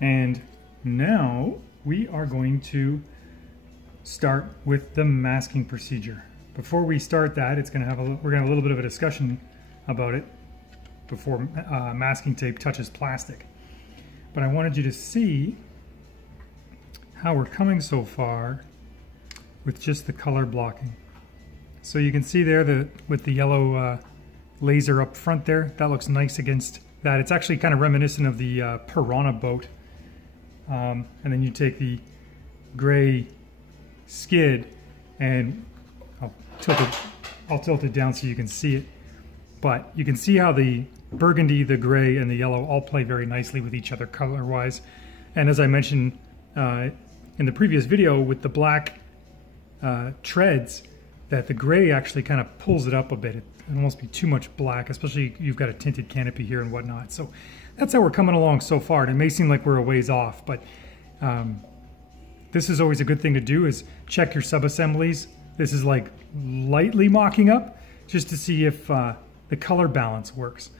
And now we are going to start with the masking procedure. Before we start that, we're going to have a little bit of a discussion about it before masking tape touches plastic. But I wanted you to see how we're coming so far with just the color blocking. So you can see there that with the yellow laser up front there, that looks nice against that. It's actually kind of reminiscent of the Piranha boat. And then you take the gray skid and I'll tilt it down so you can see it. But you can see how the burgundy, the gray, and the yellow all play very nicely with each other color-wise. And as I mentioned in the previous video with the black treads, that the gray actually kind of pulls it up a bit. It almost be too much black, especially you've got a tinted canopy here and whatnot. So that's how we're coming along so far. And it may seem like we're a ways off, but this is always a good thing to do, is check your sub-assemblies. This is like lightly mocking up just to see if the color balance works.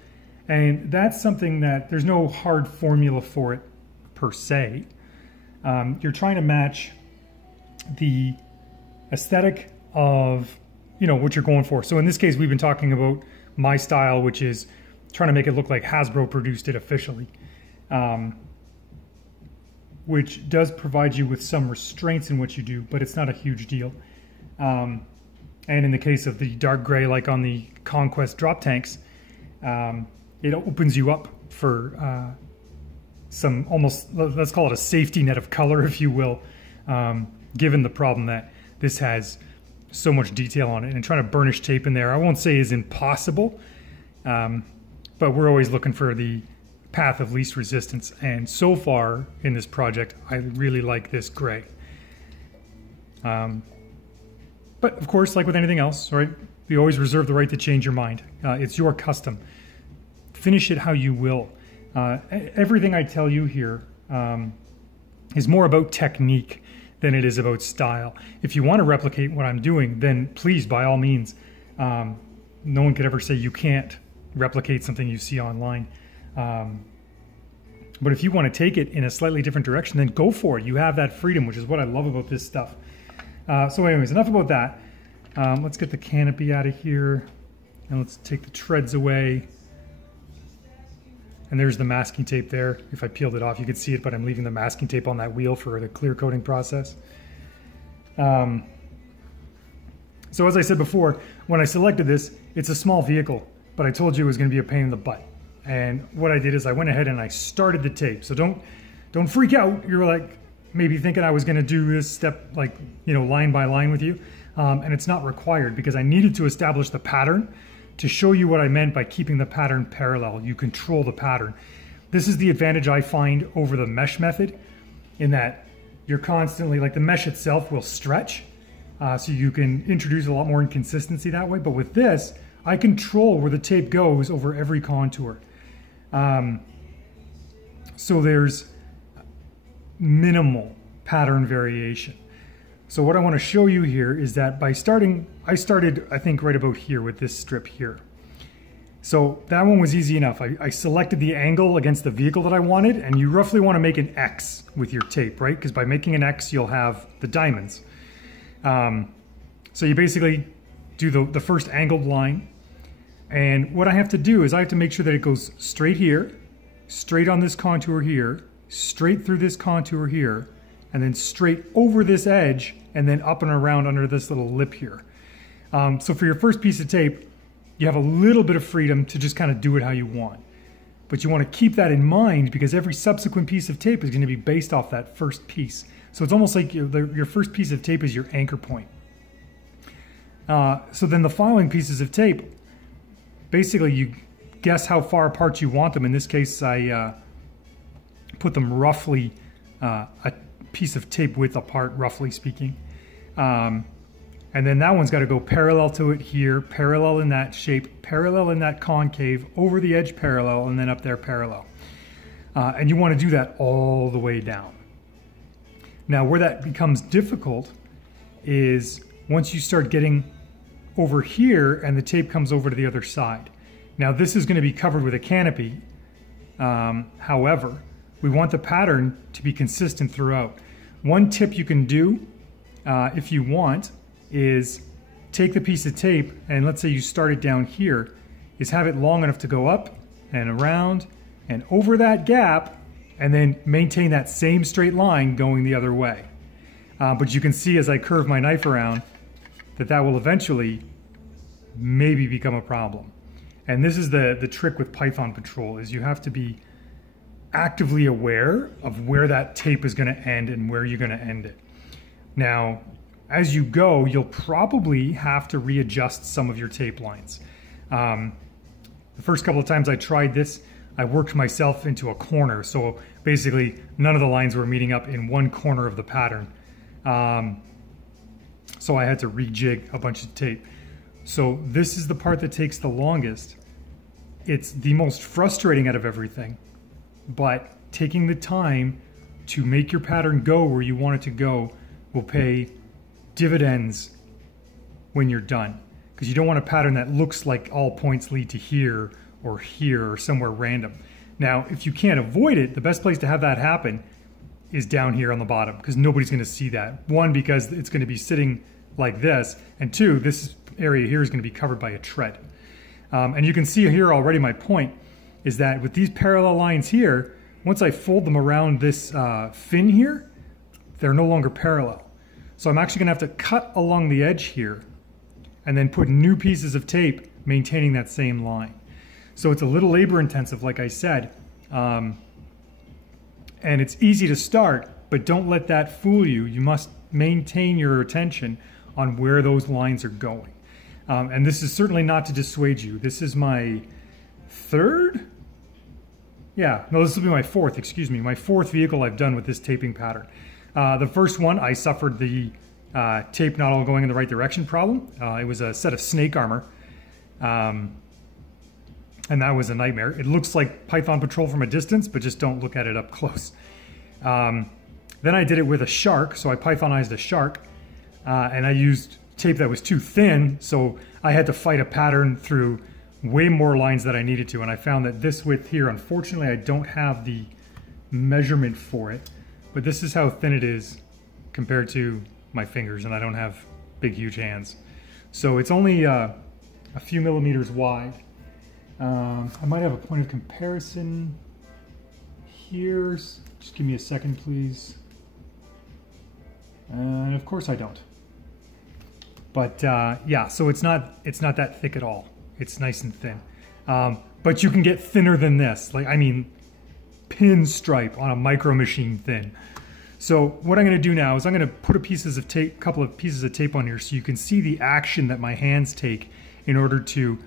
And that's something that there's no hard formula for it per se. You're trying to match the aesthetic of, you know, what you're going for. So in this case, we've been talking about my style, which is trying to make it look like Hasbro produced it officially, which does provide you with some restraints in what you do, but it's not a huge deal. And in the case of the dark gray, like on the Conquest drop tanks, it opens you up for some almost, let's call it a safety net of color, if you will, given the problem that this has so much detail on it. And trying to burnish tape in there, I won't say is impossible, but we're always looking for the path of least resistance. And so far in this project, I really like this gray. But of course, like with anything else, right, we always reserve the right to change your mind. It's your custom. Finish it how you will. Everything I tell you here is more about technique than it is about style. If you want to replicate what I'm doing, then please, by all means. No one could ever say you can't replicate something you see online. But if you want to take it in a slightly different direction, then go for it. You have that freedom, which is what I love about this stuff. So anyways, enough about that. Let's get the canopy out of here, and let's take the treads away. And there's the masking tape there. If I peeled it off, you could see it, but I'm leaving the masking tape on that wheel for the clear coating process. So as I said before, when I selected this, it's a small vehicle, but I told you it was going to be a pain in the butt. And what I did is I went ahead and I started the tape. So don't freak out. You're like maybe thinking I was going to do this step, like, you know, line by line with you. And it's not required because I needed to establish the pattern to show you what I meant by keeping the pattern parallel. You control the pattern. This is the advantage I find over the mesh method, in that you're constantly, like, the mesh itself will stretch, so you can introduce a lot more inconsistency that way. But with this, I control where the tape goes over every contour. So there's minimal pattern variation. So what I want to show you here is that by starting, I started, I think, right about here with this strip here. So that one was easy enough. I selected the angle against the vehicle that I wanted, and you roughly want to make an X with your tape, right? Because by making an X, you'll have the diamonds. So you basically do the first angled line. And what I have to do is I have to make sure that it goes straight here, straight on this contour here, straight through this contour here, and then straight over this edge, and then up and around under this little lip here. So for your first piece of tape, you have a little bit of freedom to just kind of do it how you want. But you want to keep that in mind, because every subsequent piece of tape is going to be based off that first piece. So it's almost like your first piece of tape is your anchor point. So then the following pieces of tape, basically you guess how far apart you want them. In this case, I put them roughly a piece of tape width apart, roughly speaking. And then that one's got to go parallel to it here, parallel in that shape, parallel in that concave, over the edge parallel, and then up there parallel. And you want to do that all the way down. Now, where that becomes difficult is once you start getting over here and the tape comes over to the other side. Now, this is going to be covered with a canopy. However, we want the pattern to be consistent throughout. One tip you can do if you want is take the piece of tape, and let's say you start it down here, is have it long enough to go up and around and over that gap, and then maintain that same straight line going the other way. But you can see as I curve my knife around that will eventually maybe become a problem. And this is the trick with Python Patrol, is you have to be actively aware of where that tape is going to end and where you're going to end it. Now, as you go, you'll probably have to readjust some of your tape lines. The first couple of times I tried this, I worked myself into a corner. So basically, none of the lines were meeting up in one corner of the pattern. So I had to rejig a bunch of tape. So this is the part that takes the longest. It's the most frustrating out of everything, but taking the time to make your pattern go where you want it to go will pay dividends when you're done. Because you don't want a pattern that looks like all points lead to here or somewhere random. Now, if you can't avoid it, the best place to have that happen is down here on the bottom, because nobody's going to see that. One, because it's going to be sitting like this, and two, this area here is going to be covered by a tread. And you can see here already my point is that with these parallel lines here, once I fold them around this fin here, they're no longer parallel. So I'm actually going to have to cut along the edge here and then put new pieces of tape maintaining that same line. So it's a little labor intensive, like I said, and it's easy to start, but don't let that fool you. You must maintain your attention on where those lines are going. And this is certainly not to dissuade you. This is my third? Yeah, no, this will be my fourth, excuse me. My fourth vehicle I've done with this taping pattern. The first one, I suffered the tape not all going in the right direction problem. It was a set of snake armor. And that was a nightmare. It looks like Python Patrol from a distance, but just don't look at it up close. Then I did it with a shark, so I Pythonized a shark, and I used tape that was too thin, so I had to fight a pattern through way more lines than I needed to, and I found that this width here, unfortunately, I don't have the measurement for it, but this is how thin it is compared to my fingers, and I don't have big, huge hands. So it's only a few millimeters wide. I might have a point of comparison here. Just give me a second, please. And of course I don't. But yeah, so it's not that thick at all. It's nice and thin. But you can get thinner than this. Like, I mean, pinstripe on a micro machine thin. So what I'm going to do now is I'm going to put a couple of pieces of tape on here so you can see the action that my hands take in order to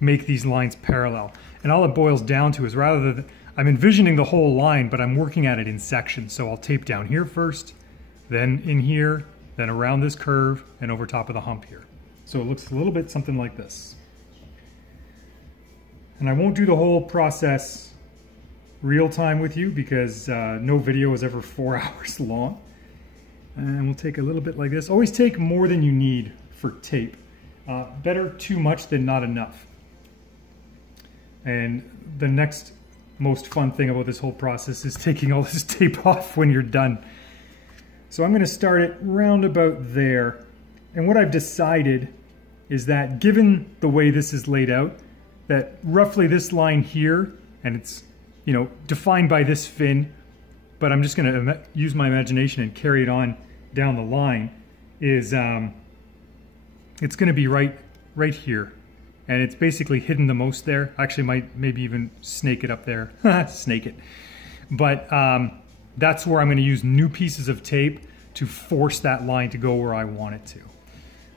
make these lines parallel. And all it boils down to is rather than, I'm envisioning the whole line, but I'm working at it in sections. So I'll tape down here first, then in here, then around this curve, and over top of the hump here. So it looks a little bit something like this. And I won't do the whole process real time with you because no video is ever 4 hours long. And we'll take a little bit like this. Always take more than you need for tape. Better too much than not enough. And the next most fun thing about this whole process is taking all this tape off when you're done. So I'm going to start it round about there. And what I've decided is that given the way this is laid out, that roughly this line here, and it's, you know, defined by this fin, but I'm just going to use my imagination and carry it on down the line, is it's going to be right here. And it's basically hidden the most there. Actually might maybe even snake it up there. Snake it. But that's where I'm going to use new pieces of tape to force that line to go where I want it to.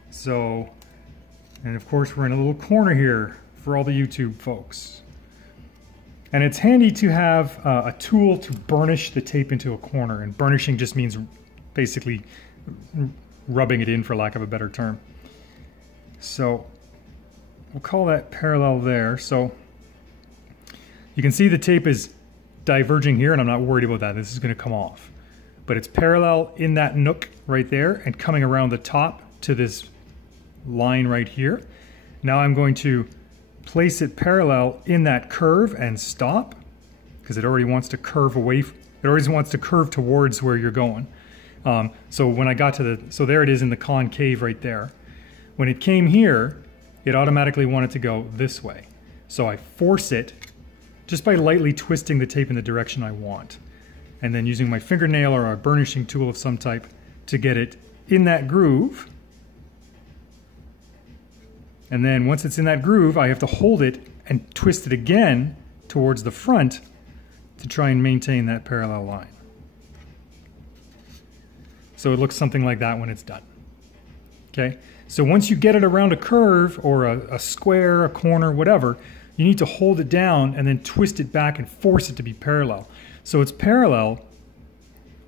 So, and of course we're in a little corner here for all the YouTube folks. And it's handy to have a tool to burnish the tape into a corner. And burnishing just means basically rubbing it in, for lack of a better term. So we'll call that parallel there. So you can see the tape is diverging here, and I'm not worried about that. This is going to come off. But it's parallel in that nook right there and coming around the top to this line right here. Now I'm going to place it parallel in that curve and stop. because it already wants to curve away. It always wants to curve towards where you're going. So when I got to so there it is in the concave right there. When it came here, it automatically wanted to go this way. So I force it just by lightly twisting the tape in the direction I want. And then using my fingernail or a burnishing tool of some type to get it in that groove. And then once it's in that groove, I have to hold it and twist it again towards the front to try and maintain that parallel line. So it looks something like that when it's done. Okay, so once you get it around a curve or a square, a corner, whatever, you need to hold it down and then twist it back and force it to be parallel. So it's parallel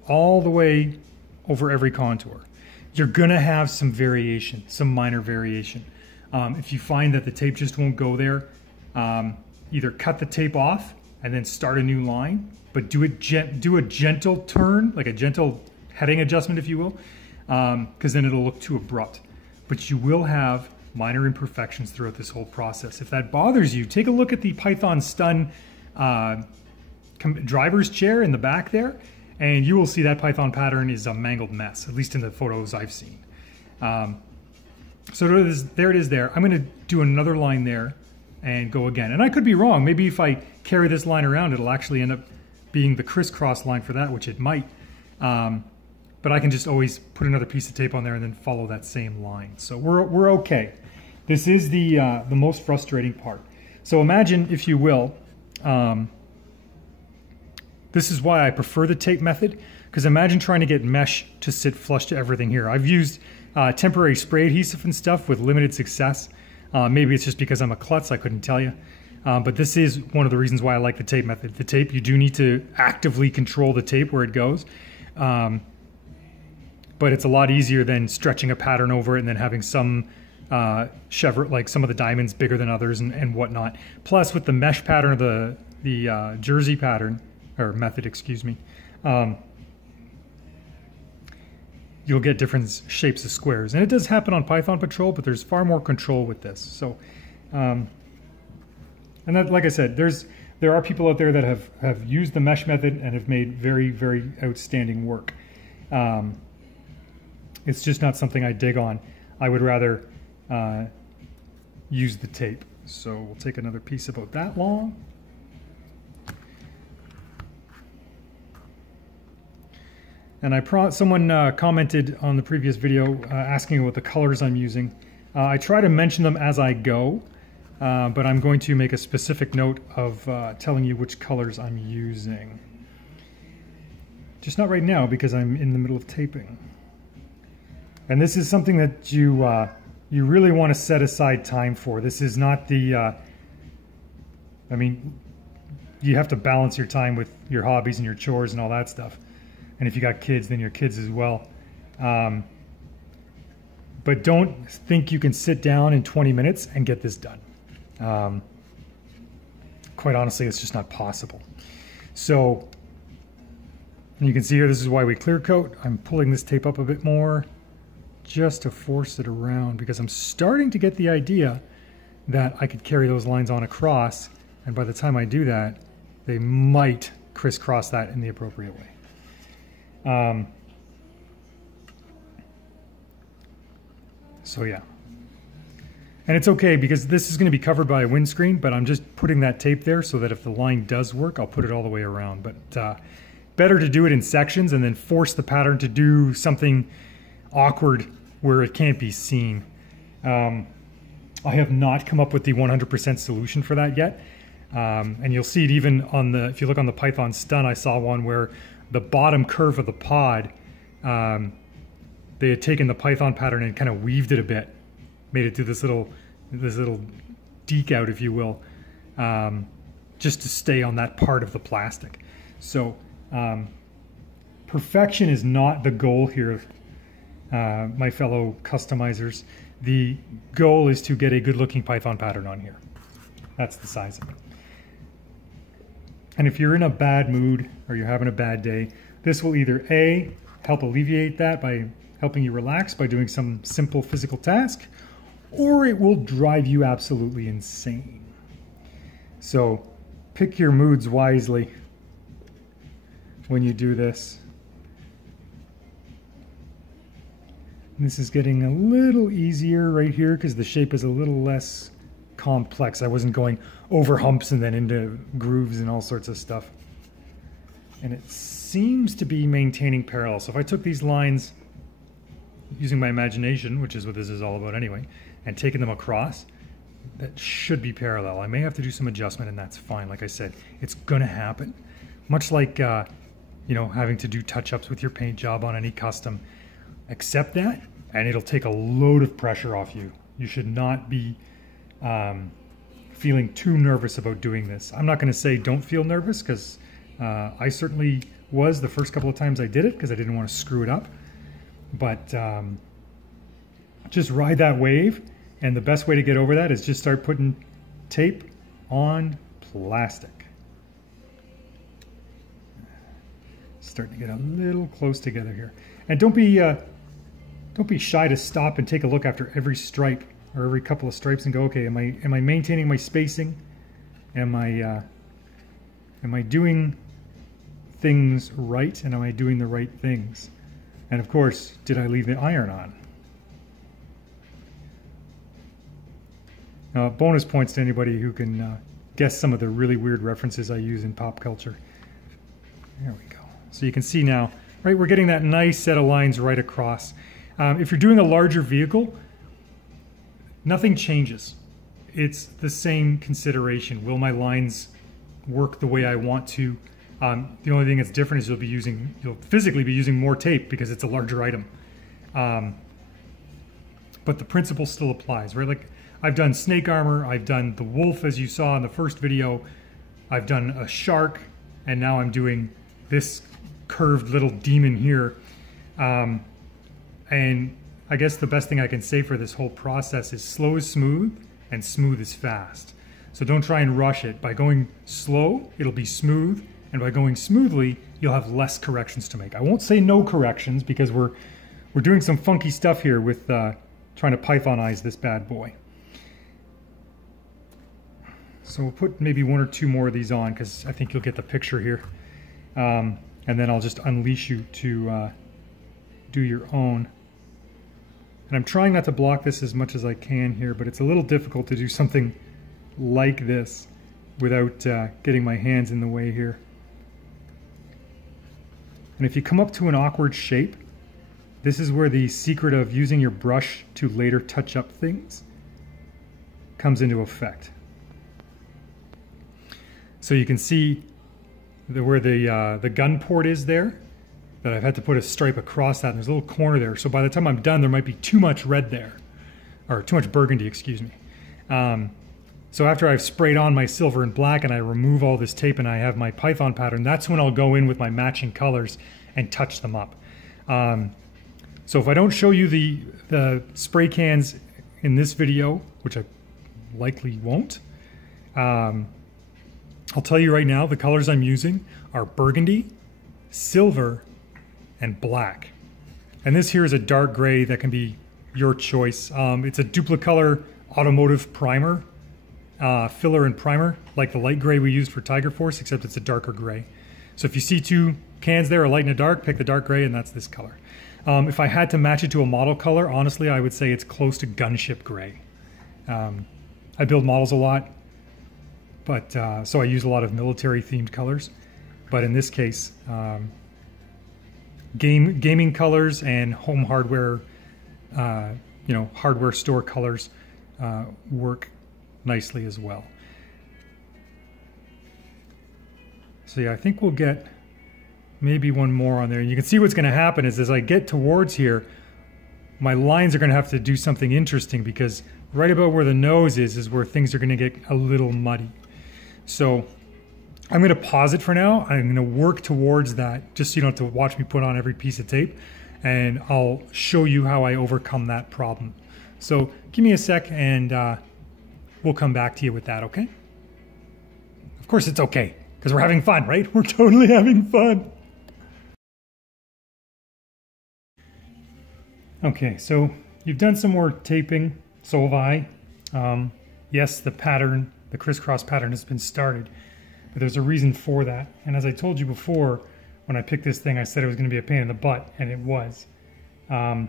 all the way over every contour. You're gonna have some variation, some minor variation. If you find that the tape just won't go there, either cut the tape off and then start a new line, but do a gentle turn, like a gentle heading adjustment, if you will, because then it'll look too abrupt. But you will have minor imperfections throughout this whole process. If that bothers you, take a look at the Python Stun driver's chair in the back there, and you will see that Python pattern is a mangled mess, at least in the photos I've seen. So there it is there. I'm gonna do another line there and go again. And I could be wrong. Maybe if I carry this line around, it'll actually end up being the crisscross line for that, which it might. But I can just always put another piece of tape on there and then follow that same line. So we're okay. This is the most frustrating part. So imagine, if you will, this is why I prefer the tape method, because imagine trying to get mesh to sit flush to everything here. I've used temporary spray adhesive and stuff with limited success. Maybe it's just because I'm a klutz, I couldn't tell you. But this is one of the reasons why I like the tape method. The tape, you do need to actively control the tape where it goes. But it's a lot easier than stretching a pattern over it and then having some chevron, like some of the diamonds bigger than others and whatnot. Plus with the mesh pattern of the jersey pattern, or method, excuse me, you'll get different shapes of squares. And it does happen on Python Patrol, but there's far more control with this. So, and that, like I said, there are people out there that have used the mesh method and have made very, very outstanding work. It's just not something I dig on. I would rather use the tape. So we'll take another piece about that long. And someone commented on the previous video asking what the colors I'm using. I try to mention them as I go, but I'm going to make a specific note of telling you which colors I'm using. Just not right now because I'm in the middle of taping. And this is something that you really want to set aside time for. This is not the, I mean, you have to balance your time with your hobbies and your chores and all that stuff. And if you got kids, then your kids as well. But don't think you can sit down in 20 minutes and get this done. Quite honestly, it's just not possible. So you can see here, this is why we clear coat. I'm pulling this tape up a bit more just to force it around, because I'm starting to get the idea that I could carry those lines on across, and by the time I do that, they might crisscross that in the appropriate way. So yeah, and it's okay because this is going to be covered by a windscreen, but I'm just putting that tape there so that if the line does work, I'll put it all the way around. But better to do it in sections and then force the pattern to do something awkward where it can't be seen. I have not come up with the 100% solution for that yet. And you'll see it even on if you look on the Python Stun, I saw one where the bottom curve of the pod, they had taken the Python pattern and kind of weaved it a bit, made it do this little deke out, if you will, just to stay on that part of the plastic. So perfection is not the goal here, my fellow customizers. The goal is to get a good-looking Python pattern on here. That's the size of it. And if you're in a bad mood or you're having a bad day, this will either A, help alleviate that by helping you relax by doing some simple physical task, or it will drive you absolutely insane. So pick your moods wisely when you do this. And this is getting a little easier right here because the shape is a little less complex. I wasn't going over humps and then into grooves and all sorts of stuff. And it seems to be maintaining parallel. So if I took these lines using my imagination, which is what this is all about anyway, and taking them across, that should be parallel. I may have to do some adjustment, and that's fine. Like I said, it's gonna happen. Much like you know, having to do touch-ups with your paint job on any custom. Accept that, and it'll take a load of pressure off you. You should not be feeling too nervous about doing this. I'm not gonna say don't feel nervous, because I certainly was the first couple of times I did it, because I didn't want to screw it up. But just ride that wave, and the best way to get over that is just start putting tape on plastic. Starting to get a little close together here, and don't be shy to stop and take a look after every stripe or every couple of stripes and go, okay, am I maintaining my spacing? Am I doing things right, and am I doing the right things? And of course, did I leave the iron on? Bonus points to anybody who can guess some of the really weird references I use in pop culture. There we go. So you can see now, right, we're getting that nice set of lines right across. If you're doing a larger vehicle, nothing changes. It's the same consideration. Will my lines work the way I want to? The only thing that's different is you'll physically be using more tape because it's a larger item. But the principle still applies, right? Like, I've done snake armor, I've done the wolf as you saw in the first video, I've done a shark, and now I'm doing this curved little demon here. And I guess the best thing I can say for this whole process is slow is smooth and smooth is fast. So don't try and rush it. By going slow, it'll be smooth, and by going smoothly, you'll have less corrections to make. I won't say no corrections because we're doing some funky stuff here with trying to Pythonize this bad boy. So we'll put maybe one or two more of these on because I think you'll get the picture here. And then I'll just unleash you to do your own. And I'm trying not to block this as much as I can here, but it's a little difficult to do something like this without getting my hands in the way here. And if you come up to an awkward shape, this is where the secret of using your brush to later touch up things comes into effect. So you can see where the gun port is there, that I've had to put a stripe across that, and there's a little corner there. So by the time I'm done, there might be too much red there, or too much burgundy, excuse me. So after I've sprayed on my silver and black and I remove all this tape and I have my Python pattern, that's when I'll go in with my matching colors and touch them up. So if I don't show you the spray cans in this video, which I likely won't, I'll tell you right now, the colors I'm using are burgundy, silver, and black. And this here is a dark gray that can be your choice. It's a Duplicolor automotive primer, filler and primer, like the light gray we used for Tiger Force, except it's a darker gray. So if you see two cans there, a light and a dark, pick the dark gray, and that's this color. If I had to match it to a model color, honestly, I would say it's close to gunship gray. I build models a lot, but so I use a lot of military themed colors. But in this case, gaming colors and home hardware, hardware store colors work nicely as well. So yeah, I think we'll get maybe one more on there. And you can see what's going to happen is as I get towards here, my lines are going to have to do something interesting, because right about where the nose is where things are going to get a little muddy. So I'm going to pause it for now. I'm going to work towards that, just so you don't have to watch me put on every piece of tape, and I'll show you how I overcome that problem. So give me a sec and we'll come back to you with that, okay? Of course it's okay, because we're having fun, right? We're totally having fun. Okay, so you've done some more taping, so have I. Yes, the pattern, the crisscross pattern has been started, but there's a reason for that. And as I told you before, when I picked this thing, I said it was going to be a pain in the butt, and it was. But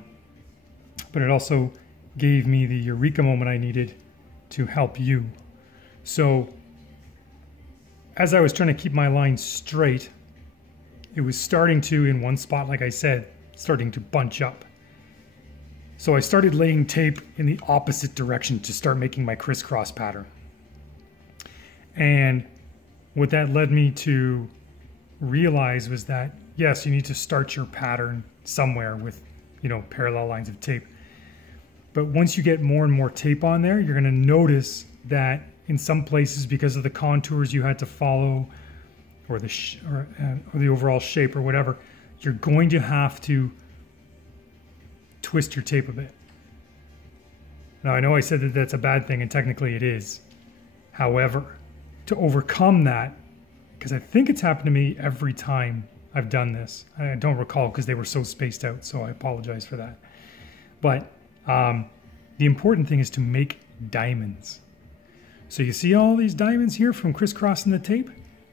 it also gave me the eureka moment I needed to help you. So as I was trying to keep my line straight, it was starting to, in one spot, like I said, starting to bunch up. So I started laying tape in the opposite direction to start making my crisscross pattern. And what that led me to realize was that, yes, you need to start your pattern somewhere with, parallel lines of tape. But once you get more and more tape on there, you're going to notice that in some places, because of the contours you had to follow, or the overall shape or whatever, you're going to have to twist your tape a bit. Now, I know I said that that's a bad thing, and technically it is. However, to overcome that, because I think it's happened to me every time I've done this. I don't recall because they were so spaced out, so I apologize for that. But the important thing is to make diamonds. So you see all these diamonds here from crisscrossing the tape?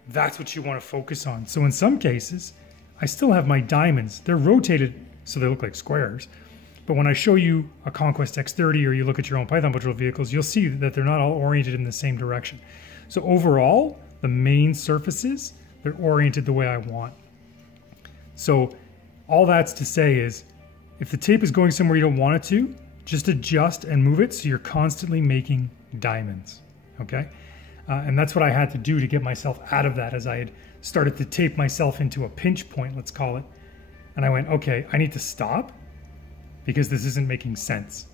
That's what you want to focus on. So in some cases, I still have my diamonds. They're rotated so they look like squares. But when I show you a Conquest X30 or you look at your own Python Patrol vehicles, you'll see that they're not all oriented in the same direction. So overall, the main surfaces, they're oriented the way I want. So all that's to say is, if the tape is going somewhere you don't want it to, just adjust and move it so you're constantly making diamonds, okay? And that's what I had to do to get myself out of that, as I had started to tape myself into a pinch point, let's call it. And I went, okay, I need to stop because this isn't making sense.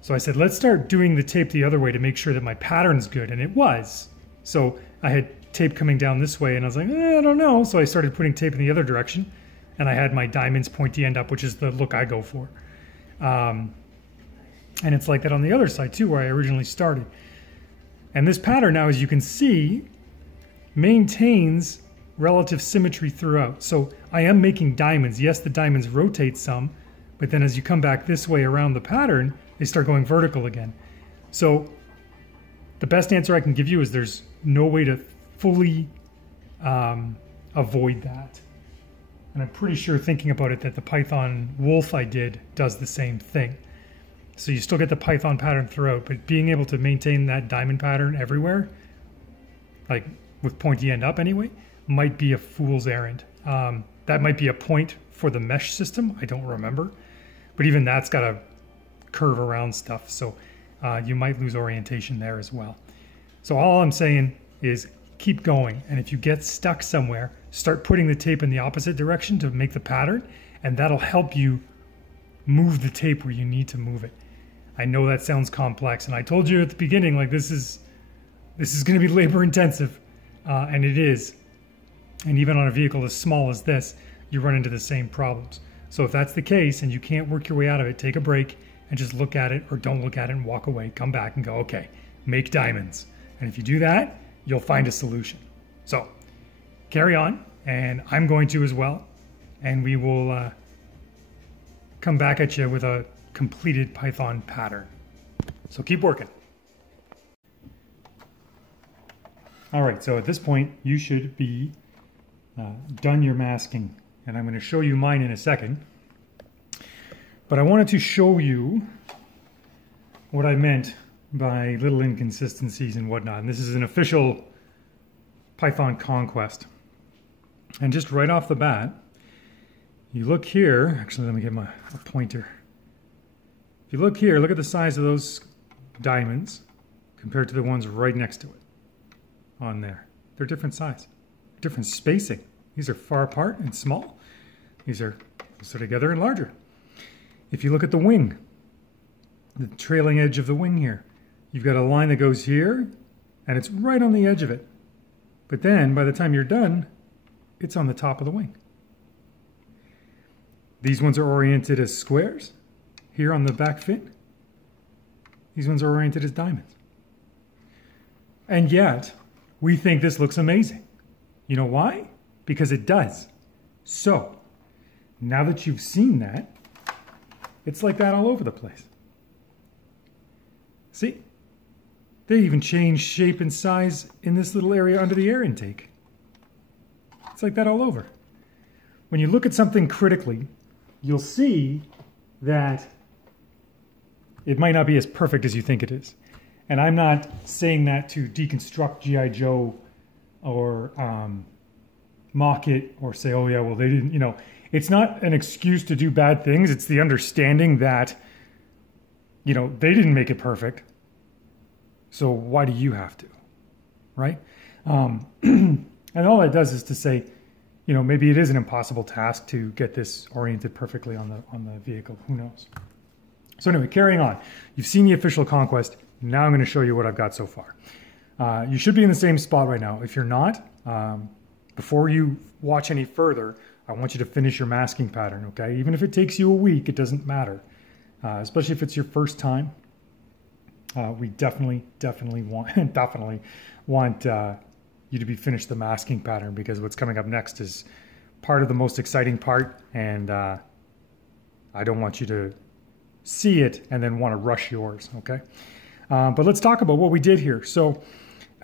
So I said, let's start doing the tape the other way to make sure that my pattern's good, and it was. So I had tape coming down this way, and I was like, I don't know. So I started putting tape in the other direction, and I had my diamonds pointy end up, which is the look I go for. And it's like that on the other side too, where I originally started. And this pattern now, as you can see, maintains relative symmetry throughout. So I am making diamonds. Yes, the diamonds rotate some, but then as you come back this way around the pattern, they start going vertical again. So the best answer I can give you is there's no way to fully avoid that. And I'm pretty sure, thinking about it, that the Python Wolf I did does the same thing. So you still get the Python pattern throughout, but being able to maintain that diamond pattern everywhere, like with pointy end up anyway, might be a fool's errand. That might be a point for the mesh system, I don't remember. But even that's got to curve around stuff, so you might lose orientation there as well. So all I'm saying is keep going, and if you get stuck somewhere, start putting the tape in the opposite direction to make the pattern, and that'll help you move the tape where you need to move it. I know that sounds complex, and I told you at the beginning, like, this is going to be labor intensive, and it is. And even on a vehicle as small as this, you run into the same problems. So if that's the case and you can't work your way out of it, take a break and just look at it, or don't look at it and walk away. Come back and go, okay, make diamonds. And if you do that, you'll find a solution. So carry on, and I'm going to as well, and we will come back at you with a completed Python pattern. So keep working. All right, so at this point, you should be done your masking, and I'm going to show you mine in a second. But I wanted to show you what I meant by little inconsistencies and whatnot. And this is an official Python Conquest. And just right off the bat, you look here, actually let me get a pointer. If you look here, look at the size of those diamonds compared to the ones right next to it on there. They're different size, different spacing. These are far apart and small. These are closer together and larger. If you look at the wing, the trailing edge of the wing here, you've got a line that goes here, and it's right on the edge of it. But then, by the time you're done, it's on the top of the wing. These ones are oriented as squares. Here on the back fin, these ones are oriented as diamonds. And yet, we think this looks amazing. You know why? Because it does. So, now that you've seen that, it's like that all over the place. See? They even change shape and size in this little area under the air intake. It's like that all over. when you look at something critically, you'll see that it might not be as perfect as you think it is. And I'm not saying that to deconstruct G.I. Joe or mock it or say, oh yeah, well they didn't, you know. It's not an excuse to do bad things. It's the understanding that, you know, they didn't make it perfect. So why do you have to, right? And all that does is to say, you know, maybe it is an impossible task to get this oriented perfectly on the vehicle. Who knows? So anyway, carrying on. You've seen the official conquest. Now I'm going to show you what I've got so far. You should be in the same spot right now. If you're not, before you watch any further, I want you to finish your masking pattern, okay? Even if it takes you a week, it doesn't matter. Especially if it's your first time. We definitely want you to be finished the masking pattern, because what's coming up next is part of the most exciting part, and I don't want you to see it and then want to rush yours, okay? But let's talk about what we did here. So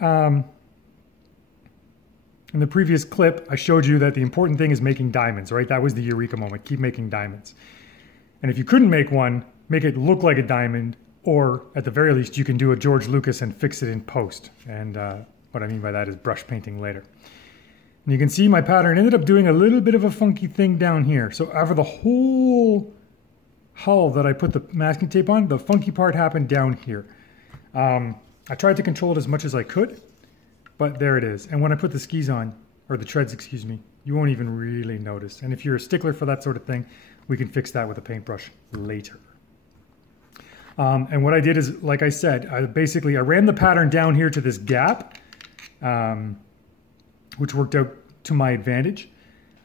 in the previous clip, I showed you that the important thing is making diamonds, right? That was the eureka moment. Keep making diamonds. And if you couldn't make one, make it look like a diamond, or at the very least, you can do a George Lucas and fix it in post. And what I mean by that is brush painting later. And you can see my pattern ended up doing a little bit of a funky thing down here. So over the whole hull that I put the masking tape on, the funky part happened down here. I tried to control it as much as I could, but there it is. And when I put the skis on, or the treads, excuse me, you won't even really notice. And if you're a stickler for that sort of thing, we can fix that with a paintbrush later. And what I did is, like I said, I ran the pattern down here to this gap, which worked out to my advantage.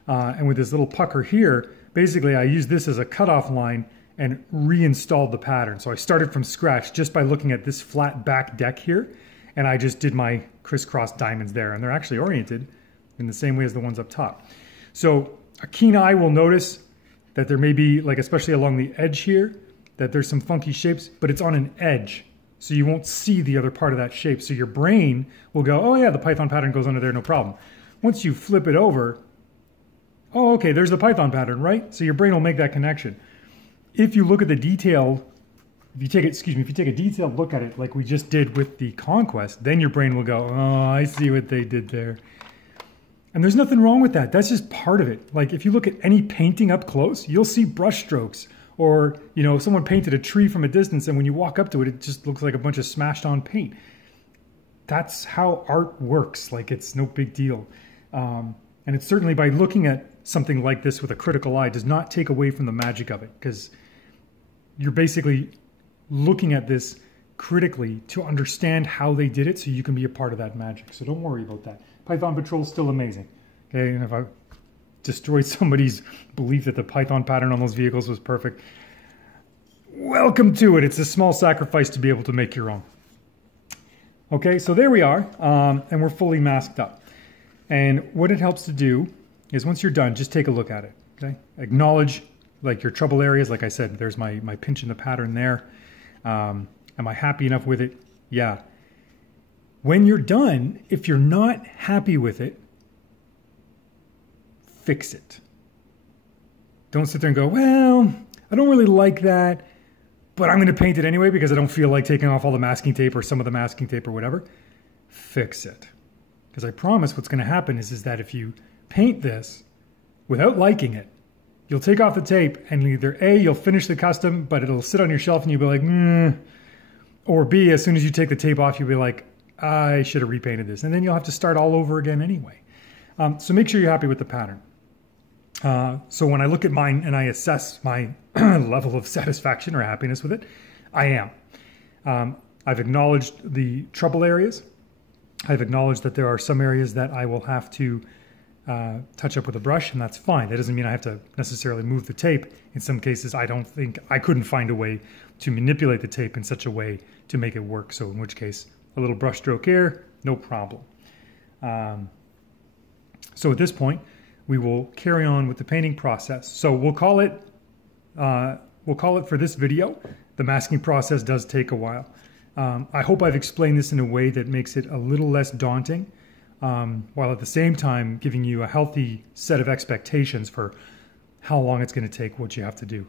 And with this little pucker here, basically I used this as a cutoff line and reinstalled the pattern. So I started from scratch just by looking at this flat back deck here, and I just did my crisscross diamonds there, and they're actually oriented in the same way as the ones up top. So a keen eye will notice that there may be, like especially along the edge here, that there's some funky shapes, but it's on an edge. So you won't see the other part of that shape. So your brain will go, oh yeah, the Python pattern goes under there, no problem. Once you flip it over, oh, okay, there's the Python pattern, right? So your brain will make that connection. If you look at the detail, if you take a detailed look at it like we just did with the Conquest, then your brain will go, oh, I see what they did there. And there's nothing wrong with that. That's just part of it. Like if you look at any painting up close, you'll see brush strokes. Or, you know, someone painted a tree from a distance, and when you walk up to it, it just looks like a bunch of smashed on paint. That's how art works. Like, it's no big deal. And it's certainly, by looking at something like this with a critical eye, does not take away from the magic of it, because you're basically looking at this critically to understand how they did it, so you can be a part of that magic. So don't worry about that. Python Patrol is still amazing. Okay, and if I destroyed somebody's belief that the Python pattern on those vehicles was perfect, welcome to it. It's a small sacrifice to be able to make your own. Okay, so there we are, and we're fully masked up. And what it helps to do is, once you're done, just take a look at it. Okay, acknowledge like your trouble areas. Like I said, there's my pinch in the pattern there. Am I happy enough with it? Yeah. When you're done, if you're not happy with it, fix it. Don't sit there and go, well, I don't really like that, but I'm going to paint it anyway because I don't feel like taking off all the masking tape or some of the masking tape or whatever. Fix it. Because I promise what's going to happen is that if you paint this without liking it, you'll take off the tape and either A, you'll finish the custom, but it'll sit on your shelf and you'll be like, meh. Or B, as soon as you take the tape off, you'll be like, I should have repainted this. And then you'll have to start all over again anyway. So make sure you're happy with the pattern. So when I look at mine and I assess my level of satisfaction or happiness with it, I am. I've acknowledged the trouble areas. I've acknowledged that there are some areas that I will have to touch up with a brush, and that's fine. That doesn't mean I have to necessarily move the tape. In some cases, I couldn't find a way to manipulate the tape in such a way to make it work. So in which case, a little brush stroke here, no problem. So at this point, we will carry on with the painting process. So we'll call it for this video. The masking process does take a while. I hope I've explained this in a way that makes it a little less daunting. while at the same time giving you a healthy set of expectations for how long it's going to take, what you have to do.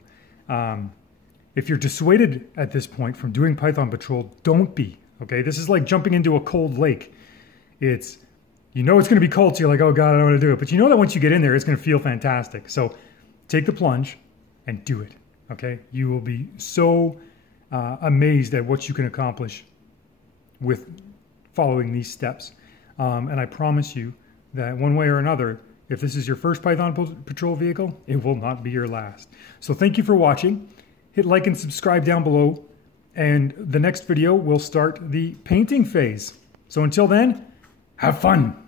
If you're dissuaded at this point from doing Python Patrol, don't be, okay? This is like jumping into a cold lake. It's, you know it's going to be cold, so you're like, oh God, I don't want to do it. But you know that once you get in there, it's going to feel fantastic. So take the plunge and do it, okay? You will be so amazed at what you can accomplish with following these steps. And I promise you that one way or another, if this is your first Python Patrol vehicle, it will not be your last. So thank you for watching. Hit like and subscribe down below. And the next video will start the painting phase. So until then, have fun.